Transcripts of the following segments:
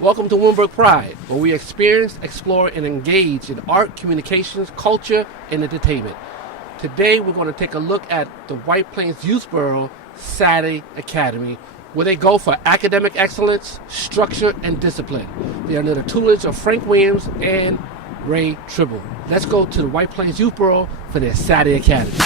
Welcome to Winbrook Pride, where we experience, explore, and engage in art, communications, culture, and entertainment. Today, we're going to take a look at the White Plains Youth Borough Saturday Academy, where they go for academic excellence, structure, and discipline. They are under the tutelage of Frank Williams and Ray Tribble. Let's go to the White Plains Youth Borough for their Saturday Academy.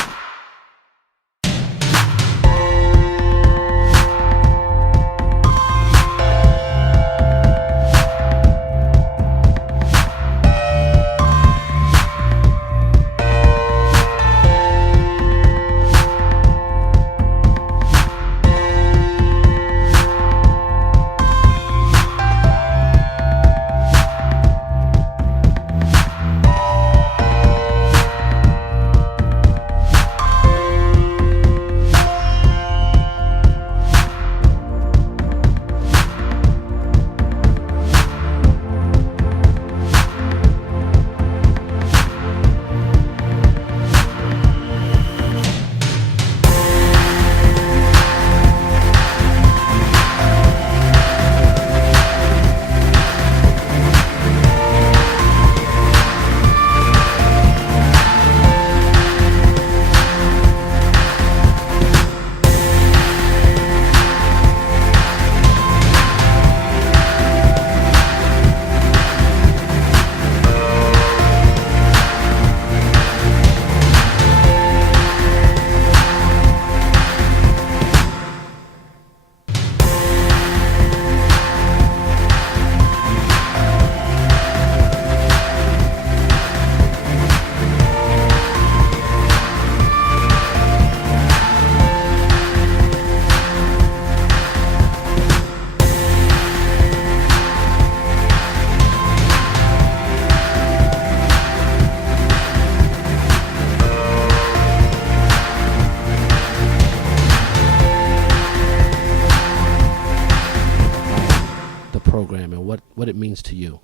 Program and what it means to you.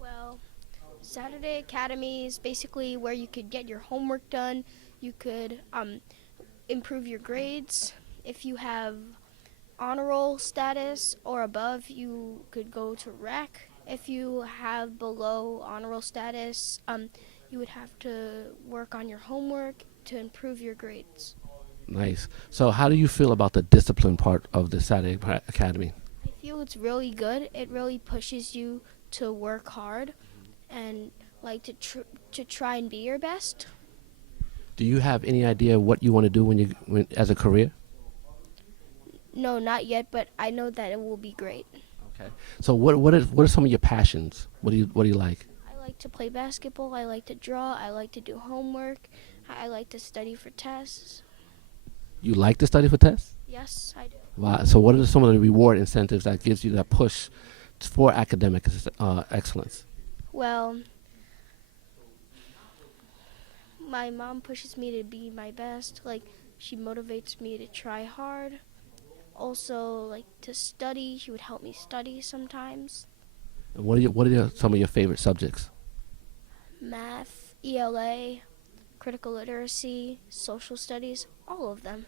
Well, Saturday Academy is basically where you could get your homework done. You could improve your grades. If you have honor roll status or above, you could go to rec. If you have below honor roll status, you would have to work on your homework to improve your grades. Nice. So how do you feel about the discipline part of the Saturday Academy? I feel it's really good. It really pushes you to work hard and like to try and be your best. Do you have any idea what you want to do when as a career? No, not yet, but I know that it will be great. Okay. So what are some of your passions? What do you like? I like to play basketball. I like to draw. I like to do homework. I like to study for tests. You like to study for tests? Yes, I do. Wow. So what are some of the reward incentives that gives you that push for academic excellence? Well, my mom pushes me to be my best. Like, she motivates me to try hard. Also, like, to study. She would help me study sometimes. And what are some of your favorite subjects? Math, ELA, critical literacy, social studies, all of them.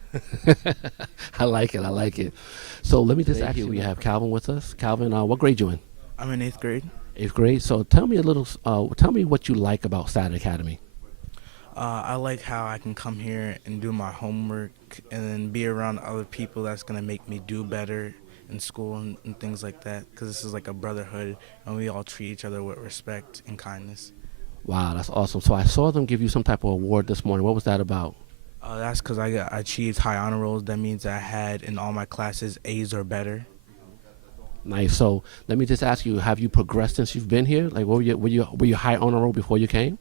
I like it. So let me just ask you, we have Calvin with us. Calvin, what grade you in? I'm in 8th grade. 8th grade. So tell me tell me what you like about Saturday Academy. I like how I can come here and do my homework and then be around other people that's going to make me do better in school and things like that, because this is like a brotherhood and we all treat each other with respect and kindness. Wow, that's awesome. So I saw them give you some type of award this morning. What was that about? That's because I achieved high honor rolls. That means I had in all my classes A's or better. Nice. So let me just ask you: have you progressed since you've been here? Like, were you high honor roll before you came?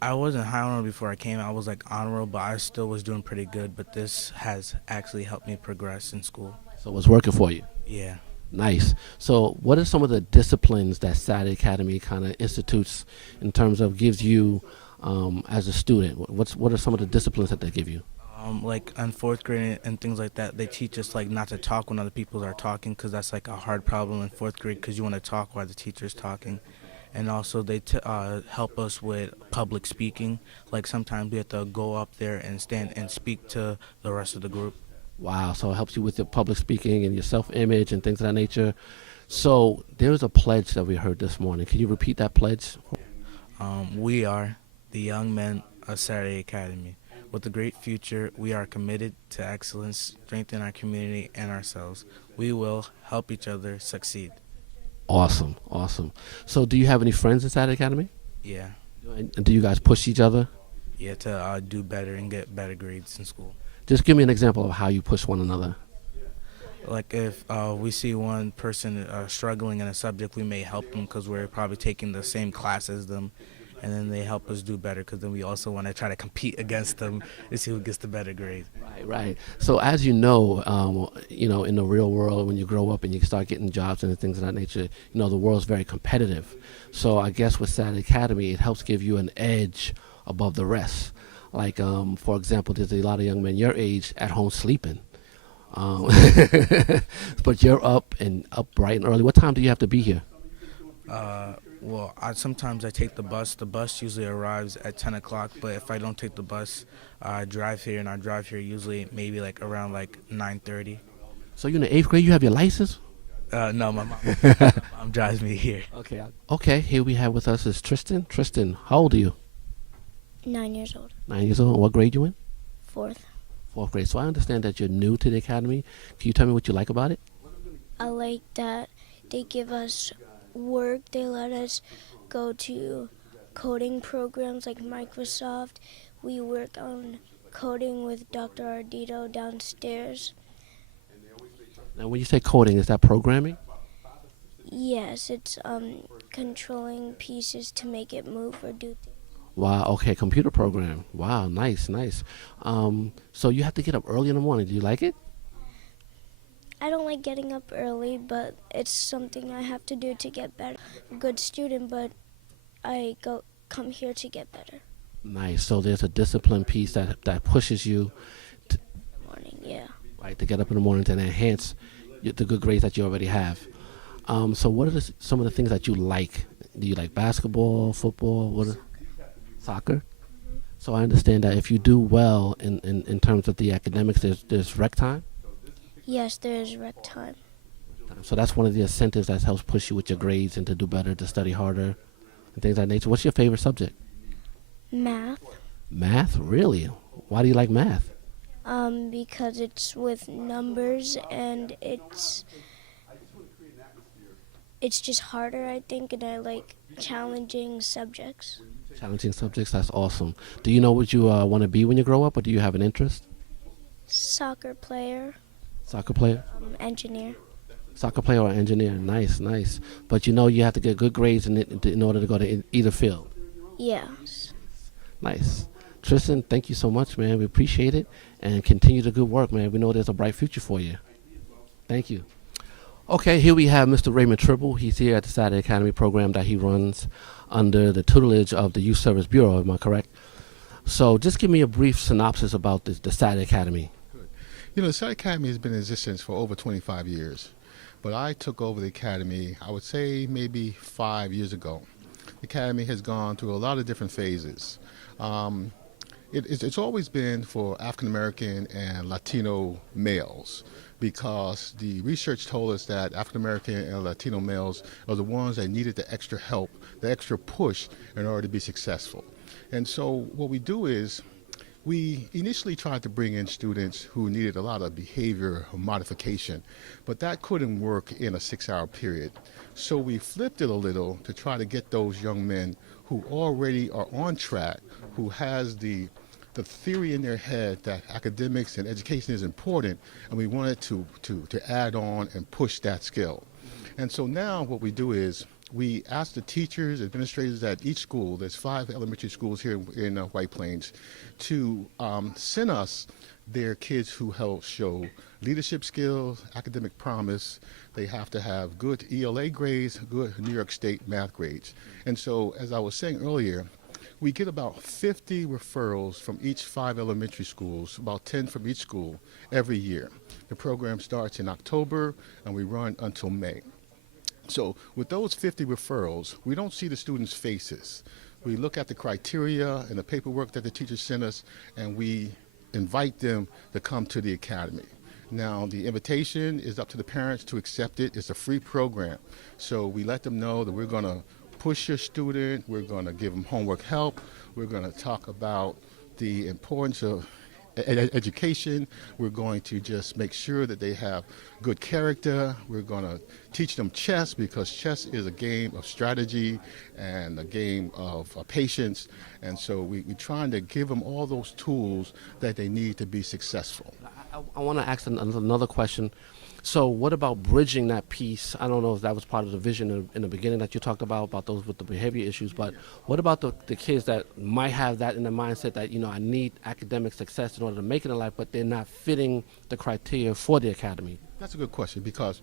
I wasn't high honor roll before I came. I was like honor roll, but I still was doing pretty good. But this has actually helped me progress in school. So it's working for you. Yeah. Nice. So what are some of the disciplines that Saturday Academy kind of institutes in terms of gives you as a student? What are some of the disciplines that they give you? Like in 4th grade and things like that, they teach us like not to talk when other people are talking, because that's like a hard problem in 4th grade, because you want to talk while the teacher's talking. And also they help us with public speaking. Like sometimes we have to go up there and stand and speak to the rest of the group. Wow, so it helps you with your public speaking and your self-image and things of that nature. So there's a pledge that we heard this morning. Can you repeat that pledge? We are the young men of Saturday Academy. With a great future, we are committed to excellence, strengthen our community and ourselves. We will help each other succeed. Awesome, awesome. So do you have any friends inside the academy? Yeah, And do you guys push each other? yeah, to do better and get better grades in school. Just give me an example of how you push one another. Like if we see one person struggling in a subject, we may help them because we're probably taking the same class as them, and then they help us do better because then we also want to try to compete against them to see who gets the better grade. Right, right. So as you know, in the real world, when you grow up and you start getting jobs and things of that nature, you know, the world's very competitive. So I guess with Saturday Academy, it helps give you an edge above the rest. Like, for example, there's a lot of young men your age at home sleeping. Um, but you're up bright and early. What time do you have to be here? Well, sometimes I take the bus. The bus usually arrives at 10 o'clock, but if I don't take the bus, I drive here, and I drive here usually maybe like around like 9:30. So you're in the eighth grade. You have your license? No, my mom drives me here. Okay. Okay. Here we have with us is Tristan. Tristan, how old are you? 9 years old. 9 years old. What grade you in? Fourth. Fourth grade. So I understand that you're new to the academy. Can you tell me what you like about it? I like that they give us work. They let us go to coding programs like Microsoft. We work on coding with Dr. Ardito downstairs. Now, when you say coding, is that programming? Yes, it's controlling pieces to make it move or do things. Wow. Okay. Computer program. Wow. Nice. Nice. So you have to get up early in the morning. Do you like it? I don't like getting up early, but it's something I have to do to get better. I'm a good student, but I come here to get better. Nice. So there's a discipline piece that pushes you, Morning, yeah. right, to get up in the morning to enhance the good grades that you already have. So what are some of the things that you like? Do you like basketball, football, soccer? So I understand that if you do well in terms of the academics, there's rec time. Yes, there is rec time. So that's one of the incentives that helps push you with your grades and to do better, to study harder, and things of that nature. What's your favorite subject? Math, Math, really? Why do you like math? because it's with numbers and it's just harder, I think, and I like challenging subjects. Challenging subjects, that's awesome. Do you know what you want to be when you grow up, or do you have an interest? Soccer player, Soccer player? engineer. Soccer player or engineer? Nice, nice. But you know you have to get good grades in order to go to either field. Yes. Nice. Tristan, thank you so much, man. We appreciate it, and continue the good work, man. We know there's a bright future for you. Thank you. Okay, here we have Mr. Raymond Tribble. He's here at the Saturday Academy program that he runs under the tutelage of the Youth Service Bureau. Am I correct? So just give me a brief synopsis about the Saturday Academy. You know, the Saturday Academy has been in existence for over 25 years, but I took over the Academy, I would say maybe 5 years ago. The Academy has gone through a lot of different phases. It's always been for African American and Latino males, because the research told us that African American and Latino males are the ones that needed the extra help, the extra push in order to be successful. And so what we do is we initially tried to bring in students who needed a lot of behavior modification, but that couldn't work in a 6-hour period. So we flipped it a little to try to get those young men who already are on track, who has the theory in their head that academics and education is important, and we wanted to add on and push that skill. And so now what we do is we ask the teachers, administrators at each school, there's 5 elementary schools here in White Plains, to send us their kids who help show leadership skills, academic promise. They have to have good ELA grades, good New York State math grades. And so, as I was saying earlier, we get about 50 referrals from each 5 elementary schools, about 10 from each school, every year. The program starts in October, and we run until May. So with those 50 referrals, we don't see the students' faces. We look at the criteria and the paperwork that the teachers send us, and we invite them to come to the academy. Now, the invitation is up to the parents to accept it. It's a free program. So we let them know that we're going to push your student, we're going to give them homework help, we're going to talk about the importance of education, we're going to just make sure that they have good character, we're going to teach them chess because chess is a game of strategy and a game of patience, and so we're trying to give them all those tools that they need to be successful. I want to ask another question. So what about bridging that piece? I don't know if that was part of the vision in the beginning that you talked about those with the behavior issues, but what about the kids that might have that in their mindset that, I need academic success in order to make it in life, but they're not fitting the criteria for the academy? That's a good question, because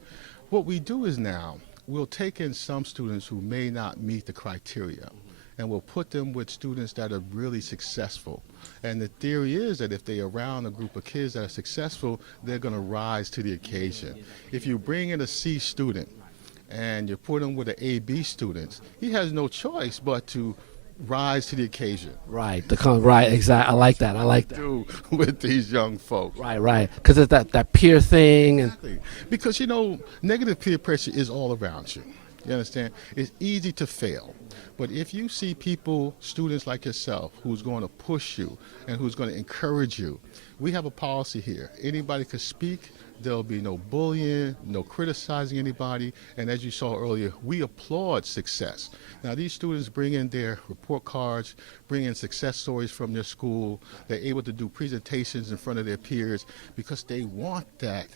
what we do is now we'll take in some students who may not meet the criteria, and we'll put them with students that are really successful. And the theory is that if they're around a group of kids that are successful, they're going to rise to the occasion. If you bring in a C student and you put him with an AB student, he has no choice but to rise to the occasion. Right, right, exactly. I like that. Do with these young folks. Right. Because it's that peer thing. Exactly. Because, negative peer pressure is all around you. You understand? It's easy to fail. But if you see people, students like yourself, who's going to push you and who's going to encourage you, we have a policy here. Anybody can speak. There'll be no bullying, no criticizing anybody. And as you saw earlier, we applaud success. Now, these students bring in their report cards, bring in success stories from their school. They're able to do presentations in front of their peers because they want that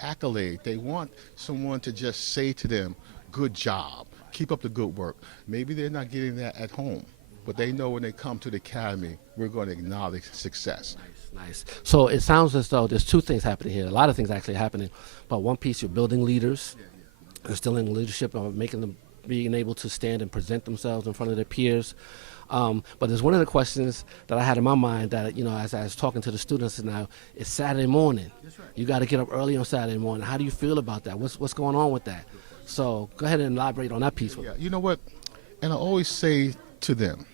accolade. They want someone to just say to them, good job, keep up the good work. Maybe they're not getting that at home, but they know when they come to the academy, we're going to acknowledge success. Nice. So it sounds as though there's two things happening here. A lot of things actually happening. But one piece, you're building leaders, instilling leadership, making them being able to stand and present themselves in front of their peers. But there's one of the questions that I had in my mind that, as I was talking to the students now, it's Saturday morning. That's right. You got to get up early on Saturday morning. How do you feel about that? What's going on with that? So go ahead and elaborate on that piece. Yeah, you know what? And I always say to them,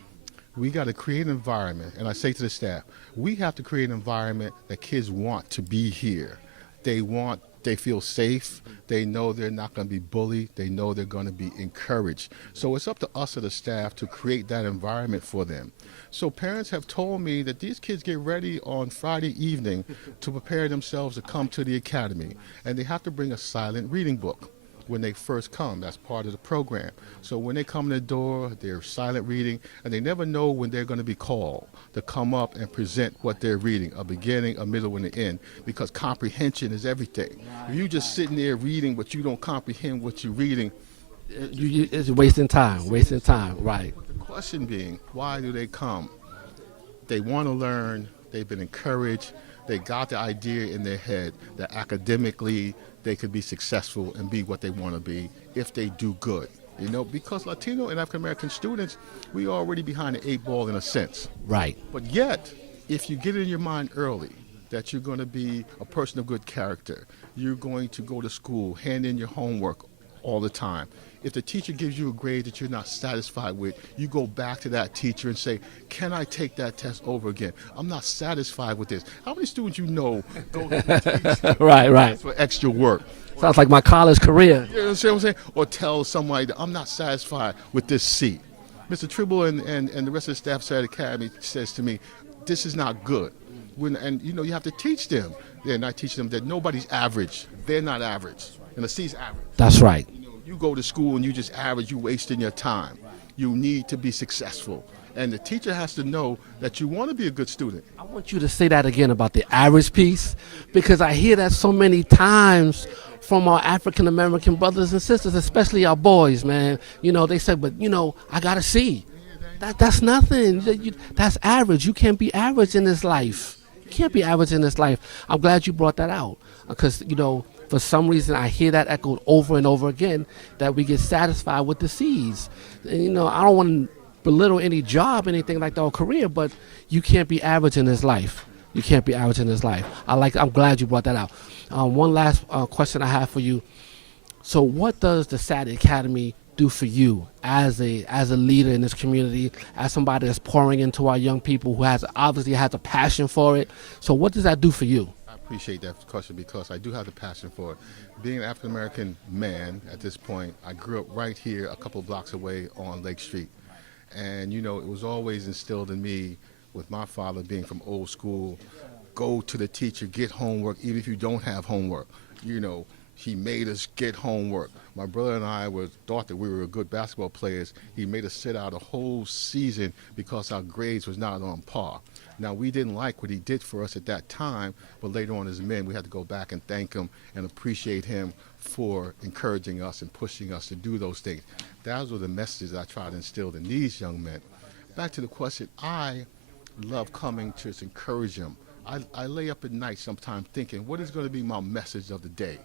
we got to create an environment, and I say to the staff, we have to create an environment that kids want to be here. They feel safe. They know they're not going to be bullied. They know they're going to be encouraged. So it's up to us as the staff to create that environment for them. So parents have told me that these kids get ready on Friday evening to prepare themselves to come to the academy, and they have to bring a silent reading book when they first come. That's part of the program. So when they come in the door, they're silent reading, and they never know when they're going to be called to come up and present what they're reading, a beginning, a middle, and an end, because comprehension is everything. If you're just sitting there reading but you don't comprehend what you're reading, it's wasting time, right. The question being, why do they come? They want to learn, they've been encouraged, they got the idea in their head that academically they could be successful and be what they want to be if they do good. Because Latino and African American students, we are already behind the 8 ball in a sense. Right. But yet, if you get it in your mind early that you're going to be a person of good character, you're going to go to school, hand in your homework all the time. If the teacher gives you a grade that you're not satisfied with, you go back to that teacher and say, can I take that test over again? I'm not satisfied with this. How many students go to the teacher right. for extra work? Sounds like my college career. You know what I'm saying? Or tell somebody that I'm not satisfied with this C. Mr. Tribble and the rest of the staff at the academy says to me, this is not good. And you have to teach them. They're not teaching them that nobody's average. They're not average. And the C's average. That's right. You go to school and you just average, you wasting your time. You need to be successful. And the teacher has to know that you want to be a good student. I want you to say that again about the average piece, because I hear that so many times from our African American brothers and sisters, especially our boys, man. They say, but I got a C. That's nothing. That's average. You can't be average in this life. You can't be average in this life. I'm glad you brought that out, because for some reason, I hear that echoed over and over again, that we get satisfied with the C's. And, I don't want to belittle any job, anything like that, or career, but you can't be average in this life. You can't be average in this life. I'm glad you brought that out. One last question I have for you. So what does the Saturday Academy do for you as a leader in this community, as somebody that's pouring into our young people who obviously has a passion for it? So what does that do for you? appreciate that question because I do have the passion for it. Being an African American man at this point, I grew up right here a couple blocks away on Lake Street. And, you know, it was always instilled in me with my father being from old school, go to the teacher, get homework, even if you don't have homework. You know, he made us get homework. My brother and I thought that we were good basketball players. He made us sit out a whole season because our grades was not on par. Now, we didn't like what he did for us at that time, but later on as men, we had to go back and thank him and appreciate him for encouraging us and pushing us to do those things. Those were the messages I tried to instill in these young men. Back to the question, I love coming to encourage them. I lay up at night sometimes thinking, what is going to be my message of the day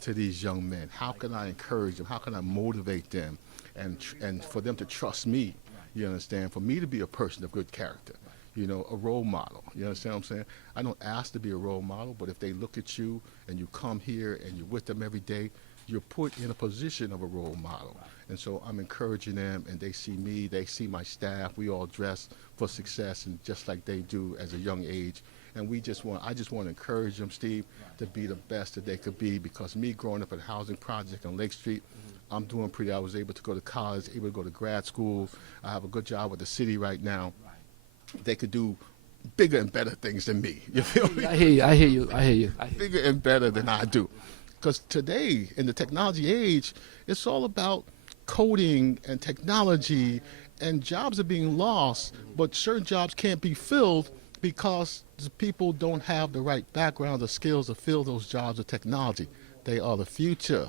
to these young men? How can I encourage them? How can I motivate them? And for them to trust me, you understand, for me to be a person of good character, you know, a role model. You understand what I'm saying? I don't ask to be a role model, but if they look at you and you come here and you're with them every day, you're put in a position of a role model. And so I'm encouraging them, and they see me, they see my staff. We all dress for success, and just like they do as a young age. And I just want to encourage them, Steve, to be the best that they could be, because me growing up at a housing project on Lake Street, I'm doing pretty. I was able to go to college, able to go to grad school. I have a good job with the city right now. They could do bigger and better things than me. You feel me? I hear you. Bigger and better than I do. Because today, in the technology age, it's all about coding and technology, and jobs are being lost, but certain jobs can't be filled because the people don't have the right background or skills to fill those jobs with technology. They are the future,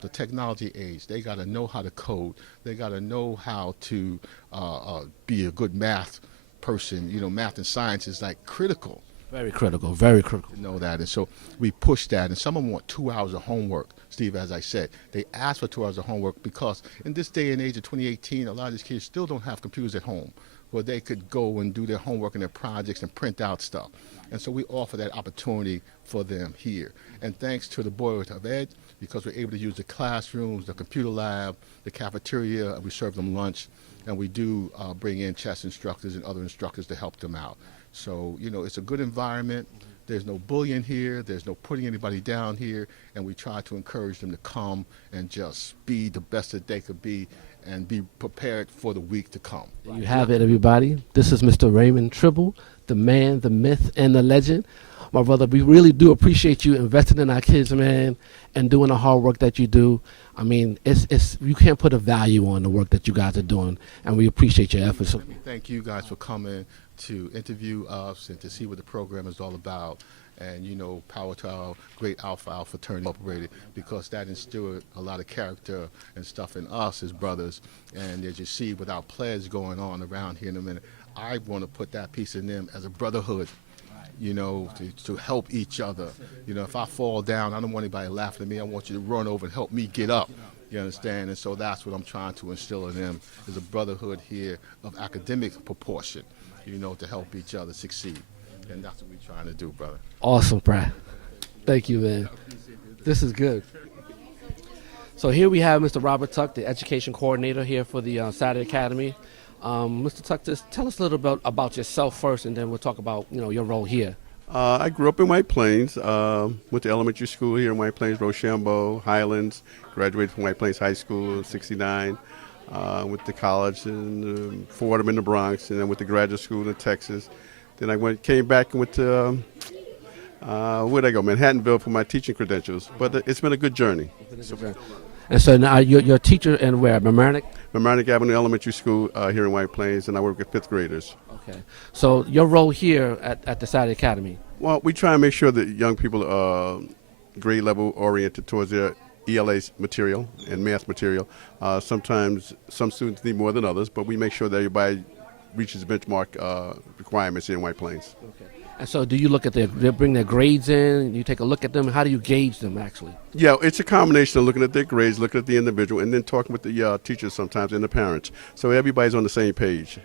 the technology age. They got to know how to code. They got to know how to be a good math person. You know, math and science is like critical. Very critical, very critical. To know that, and so we push that, and some of them want 2 hours of homework, Steve, as I said. They ask for 2 hours of homework because in this day and age of 2018, a lot of these kids still don't have computers at home where they could go and do their homework and their projects and print out stuff. And so we offer that opportunity for them here. And thanks to the Board of Ed, because we're able to use the classrooms, the computer lab, the cafeteria, and we serve them lunch, and we do bring in chess instructors and other instructors to help them out. So, you know, it's a good environment. There's no bullying here. There's no putting anybody down here. And we try to encourage them to come and just be the best that they could be and be prepared for the week to come. You have it, everybody. This is Mr. Raymond Tribble, the man, the myth, and the legend. My brother, we really do appreciate you investing in our kids, man, and doing the hard work that you do. I mean, it's you can't put a value on the work that you guys are doing, and we appreciate your efforts. Thank you guys for coming to interview us and to see what the program is all about. And, you know, power to our great Alpha fraternity incorporated, because that instilled a lot of character and stuff in us as brothers. And as you see with our pledge going on around here in a minute, I want to put that piece in them as a brotherhood, you know, to help each other. You know, if I fall down, I don't want anybody laughing at me. I want you to run over and help me get up. You understand? And so that's what I'm trying to instill in them, is a brotherhood here of academic proportion, you know, to help each other succeed. And that's what we're trying to do, brother. Awesome, Brad. Thank you, man. This is good. So here we have Mr. Robert Tuck, the education coordinator here for the Saturday Academy. Mr. Tuck, just tell us a little bit about yourself first, and then we'll talk about, you know, your role here. I grew up in White Plains, went to elementary school here in White Plains, Rochambeau, Highlands, graduated from White Plains High School in '69, went to college in Fordham in the Bronx, and then went to graduate school in Texas. Then I came back and went to, where'd I go? Manhattanville for my teaching credentials. But it's been a good journey. And so now you're a teacher in where, Mamaroneck? Mamaroneck Avenue Elementary School here in White Plains, and I work with fifth graders. Okay. So your role here at the Saturday Academy? Well, we try and make sure that young people are grade level oriented towards their ELA material and math material. Sometimes some students need more than others, but we make sure that everybody reaches benchmark requirements here in White Plains. Okay. And so do you look at they bring their grades in, you take a look at them, how do you gauge them actually? Yeah, it's a combination of looking at their grades, looking at the individual, and then talking with the teachers sometimes and the parents. So everybody's on the same page.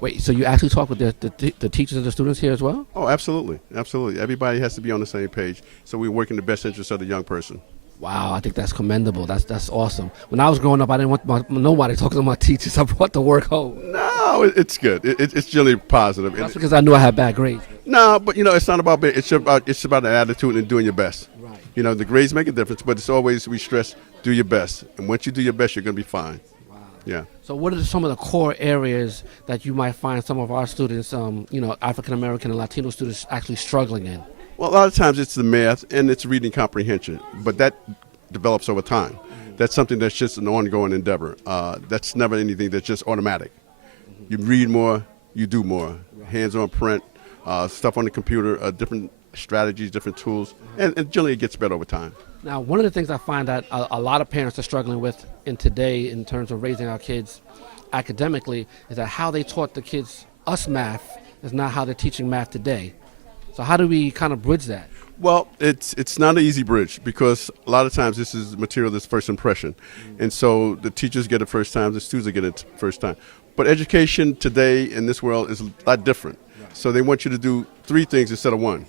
Wait, so you actually talk with the teachers and the students here as well? Oh, absolutely, absolutely. Everybody has to be on the same page. So we work in the best interest of the young person. Wow, I think that's commendable. That's awesome. When I was growing up, I didn't want nobody talking to my teachers. I brought the work home. No, it's good. It's generally positive. That's because I knew I had bad grades. No, but it's not about it's about an attitude and doing your best. Right. The grades make a difference, but it's always, we stress, do your best. And once you do your best, you're going to be fine. Wow. Yeah. So what are some of the core areas that you might find some of our students, African American and Latino students actually struggling in? Well, a lot of times it's the math and it's reading comprehension, but that develops over time. That's something that's just an ongoing endeavor. That's never anything that's just automatic. You read more, you do more. Hands-on print, stuff on the computer, different strategies, different tools, and generally it gets better over time. Now, one of the things I find that a lot of parents are struggling with in today in terms of raising our kids academically is that how they taught the kids us math is not how they're teaching math today. So how do we kind of bridge that? Well, it's not an easy bridge because a lot of times this is material that's first impression. And so the teachers get it first time, the students get it first time. But education today in this world is a lot different. So they want you to do 3 things instead of 1.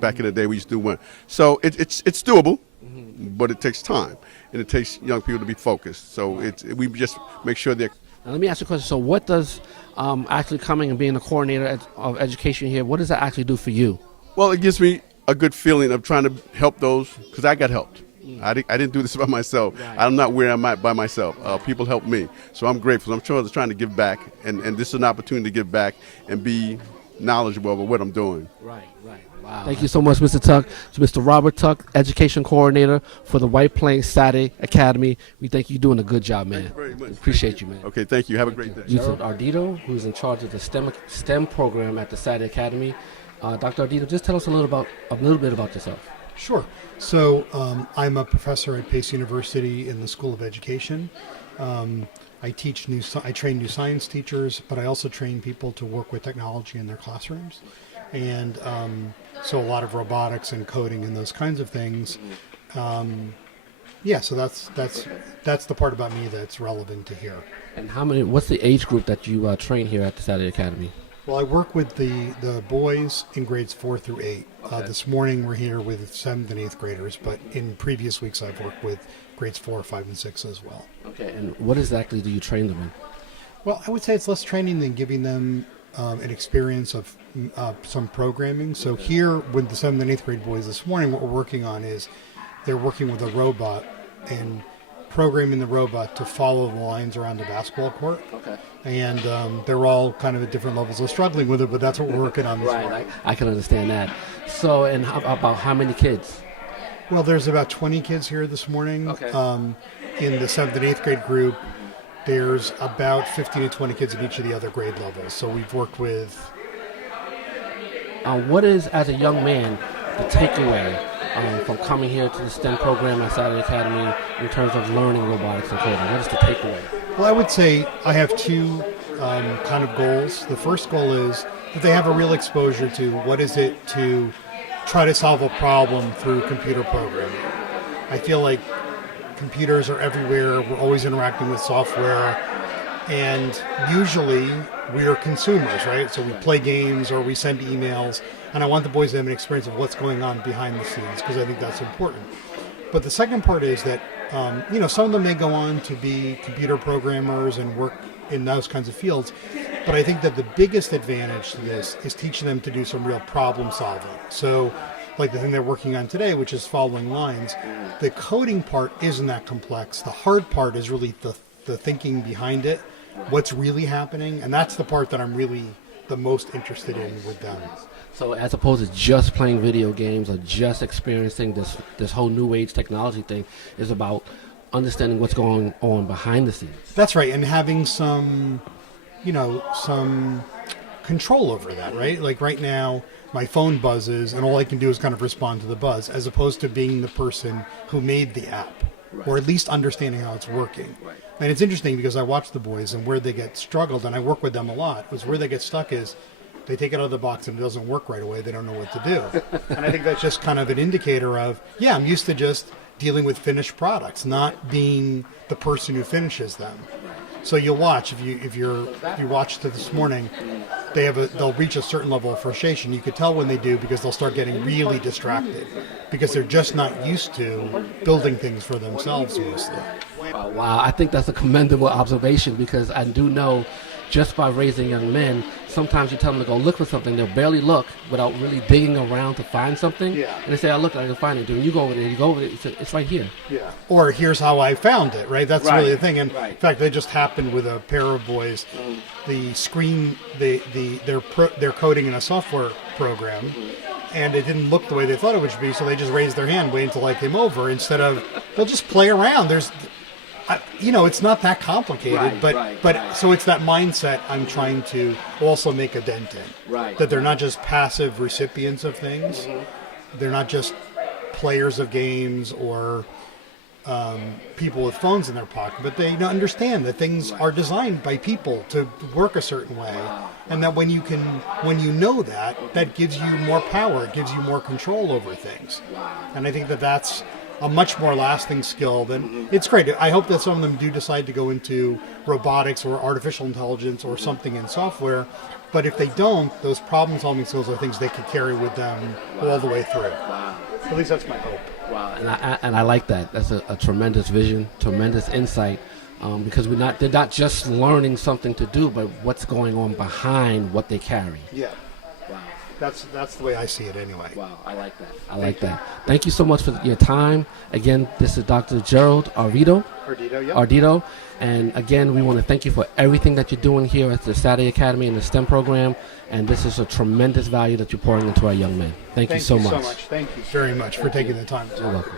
Back in the day, we used to do 1. So it's doable, but it takes time. And it takes young people to be focused. So we just make sure they're... Now, let me ask you a question. So what does actually coming and being a coordinator of education here, what does that actually do for you? Well, it gives me a good feeling of trying to help those, because I got helped. I didn't do this by myself. Right. I'm not where I'm at by myself. People helped me. So I'm grateful. I'm sure I was trying to give back, and this is an opportunity to give back and be knowledgeable about what I'm doing. Right. Wow. Thank you so much, Mr. Tuck. To Mr. Robert Tuck, Education Coordinator for the White Plains Saturday Academy. We think you're doing a good job, man. Thank you very much. Appreciate you, man. Okay, thank you. Have a great day. Yusuf Ardito, who's in charge of the STEM program at the Saturday Academy. Dr. Ardito, just tell us a little bit about yourself. Sure. So I'm a professor at Pace University in the School of Education. I train new science teachers, but I also train people to work with technology in their classrooms, and so a lot of robotics and coding and those kinds of things. So that's the part about me that's relevant to here. And what's the age group that you train here at the Saturday Academy? Well, I work with the boys in grades 4 through 8. Okay. This morning we're here with 7th and 8th graders, but in previous weeks I've worked with grades 4, 5, and 6 as well. Okay, and what exactly do you train them in? Well, I would say it's less training than giving them an experience of some programming. So here with the 7th and 8th grade boys this morning, what we're working on is they're working with a robot and programming the robot to follow the lines around the basketball court. Okay. And they're all kind of at different levels of struggling with it, but that's what we're working on this morning. Right, I can understand that. So, and about how many kids? Well, there's about 20 kids here this morning. Okay. In the 7th and 8th grade group, there's about 15 to 20 kids in each of the other grade levels. So we've worked with... What is, as a young man, the takeaway from coming here to the STEM program at Saturday Academy in terms of learning robotics and coding? What is the takeaway? Well, I would say I have 2 kind of goals. The first goal is that they have a real exposure to what is it to try to solve a problem through computer programming. I feel like computers are everywhere. We're always interacting with software. And usually we are consumers, right? So we play games or we send emails. And I want the boys to have an experience of what's going on behind the scenes because I think that's important. But the second part is that, some of them may go on to be computer programmers and work in those kinds of fields. But I think that the biggest advantage to this is teaching them to do some real problem solving. So like the thing they're working on today, which is following lines, the coding part isn't that complex. The hard part is really the thinking behind it, what's really happening. And that's the part that I'm really the most interested in with them. So as opposed to just playing video games or just experiencing this whole new age technology thing, is about understanding what's going on behind the scenes. That's right, and having some control over that, right? Like right now, my phone buzzes, and all I can do is kind of respond to the buzz, as opposed to being the person who made the app, right, or at least understanding how it's working. Right. And it's interesting because I watch the boys, and where they get struggled, and I work with them a lot, is where they get stuck is they take it out of the box and it doesn't work right away. They don't know what to do. And I think that's just kind of an indicator of, I'm used to just dealing with finished products, not being the person who finishes them. So you'll watch if you watched this morning, they'll reach a certain level of frustration. You could tell when they do because they'll start getting really distracted because they're just not used to building things for themselves mostly. Wow, I think that's a commendable observation because I do know just by raising young men. Sometimes you tell them to go look for something, they'll barely look without really digging around to find something. Yeah. And they say, I look, I can find it. When you go over there, it's right here. Yeah. Or here's how I found it, right? That's really the thing. And Right. in fact, they just happened with a pair of boys. The screen, they're coding in a software program, and it didn't look the way they thought it would be, so they just raised their hand waiting until I came over instead of, they'll just play around. It's not that complicated, but so it's that mindset I'm trying to also make a dent in. Right. That they're not just passive recipients of things. They're not just players of games or people with phones in their pocket, but they understand that things are designed by people to work a certain way, and that when you know that gives you more power, it gives you more control over things. And I think that that's a much more lasting skill than it's great. I hope that some of them do decide to go into robotics or artificial intelligence or something in software. But if they don't, those problem-solving skills are things they can carry with them all the way through. Wow. At least that's my hope. Wow. And I like that. That's a tremendous vision, tremendous insight, because they're not just learning something to do, but what's going on behind what they carry. Yeah. Wow. That's the way I see it anyway. Wow, I like that. I like that. Thank you so much for your time. Again, this is Dr. Gerald Ardito. And again, we want to thank you for everything that you're doing here at the Saturday Academy and the STEM program. And this is a tremendous value that you're pouring into our young men. Thank you so much. Thank you very much for taking the time. You're welcome.